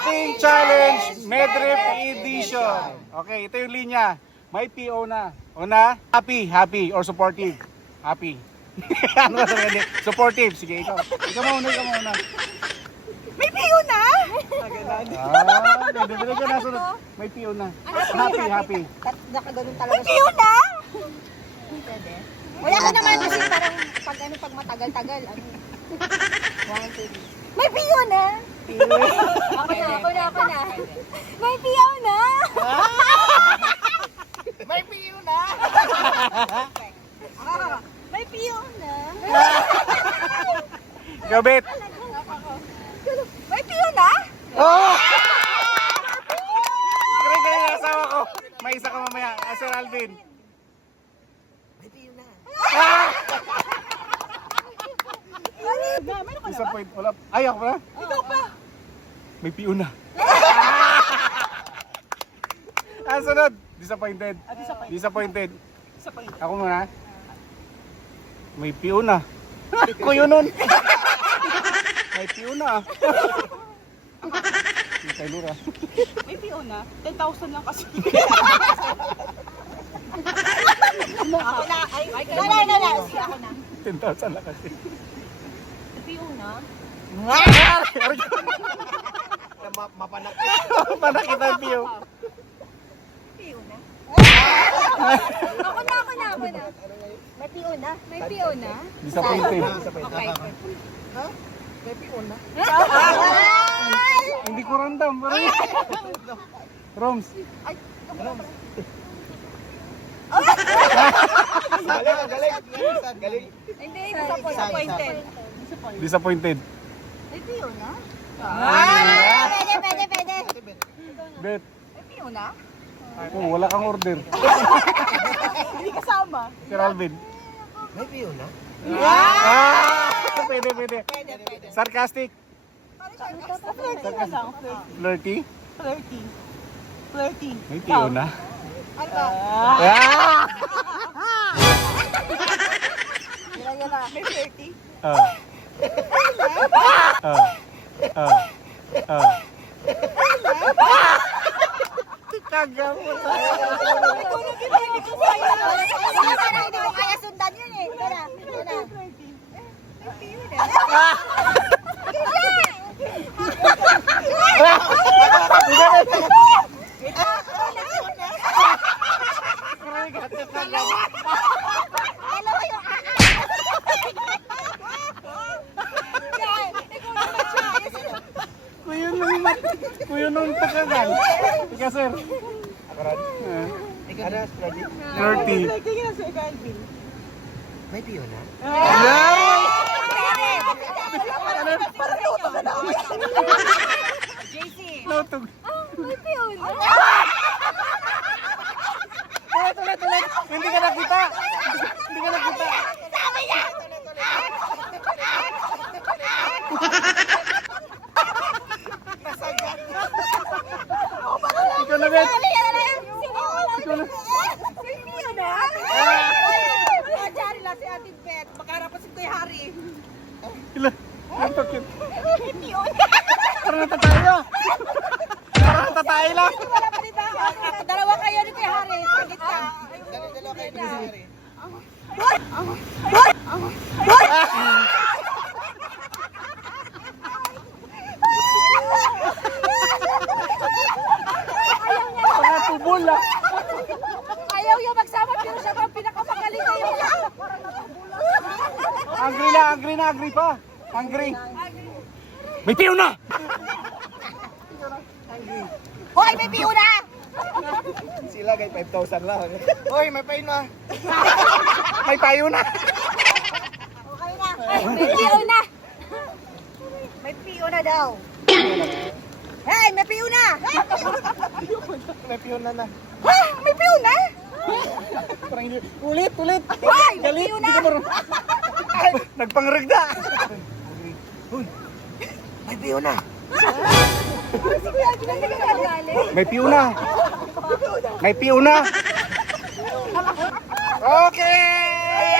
Drifting Challenge Medrip Edition. Okay, ito yung linya. May PO na. Una, happy or supportive? Happy. Ano ka sabi? Supportive. Sige, ikaw. Ikaw muna. May PO na? Bibili ka na. Sunod. May PO na. Happy. Nakaganon talaga. May PO na? Pwede. Wala ka naman kasi parang pag matagal-tagal. May PO na? Ako na. May PO na? May piyo na! May PO na? Gabit. May PO na? Oh! Kaya yung asawa ko. May isa ka mamaya. Sir Alvin. May piyo na. Disappoint. Wala. Ay, ako na? Ikaw pa. May PO na. Sunod. Disappointed. Disappointed. Ako muna. May PO na. Kuyo nun. May PO na. Kay Lura. May PO na? 10,000 lang kasi. Ako na. Wala. Ako na. 10,000 na kasi. May PO na? Mapanak. Panakita yung PO. PO na? Ako na. May PO na? May PO na? Disappointed. Okay. May piyo na. Hindi ko random. Roms. Galing. Hindi, disappointed. Disappointed. May PO na? Pwede. Bet. May PO na? Oh, wala kang order. Hindi kasama. Sir Alvin. May piyo na. Pwede. Sarcastic. Flirty na lang. Flirty. Flirty. May PO na. Ano ba? May flirty. Kagam mo Hindi mo kaya sundan yun eh. Tara. Alam mo yung Kuya nung pagkagal. Ika sir. Flirty. May piyo na. JC. Lutog. May piyon. Tuloy. Hindi ka nakita. Ikaw na, Bet. May piyon na? Diyan lang si Ate Bet. Makarapan si Kuya Hari. Ilan? Ang pakit. May piyon. Tara na tayo lang. Wala pa rin ba? Dalawa kayo ni Kuya Hari. Sa gitna. Dalawa kayo ni Hari. Mga tubol ah. Ayaw yung magsama pero siya pa ang pinakamagaling ngayon. Angry pa. Angry. May PO na. Hoy, may piyo na! Sila kay 5,000 lang. Hoy, may pain na. May tayo na. Okay na. May piyo na! May piyo na daw. Hey, may piyo na! May piyo na na. Ha? May piyo na? Parang hindi. Ulit. Hoy, may piyo na! Nagpangragda. May piyo na. May PO na. May PO na. Okay.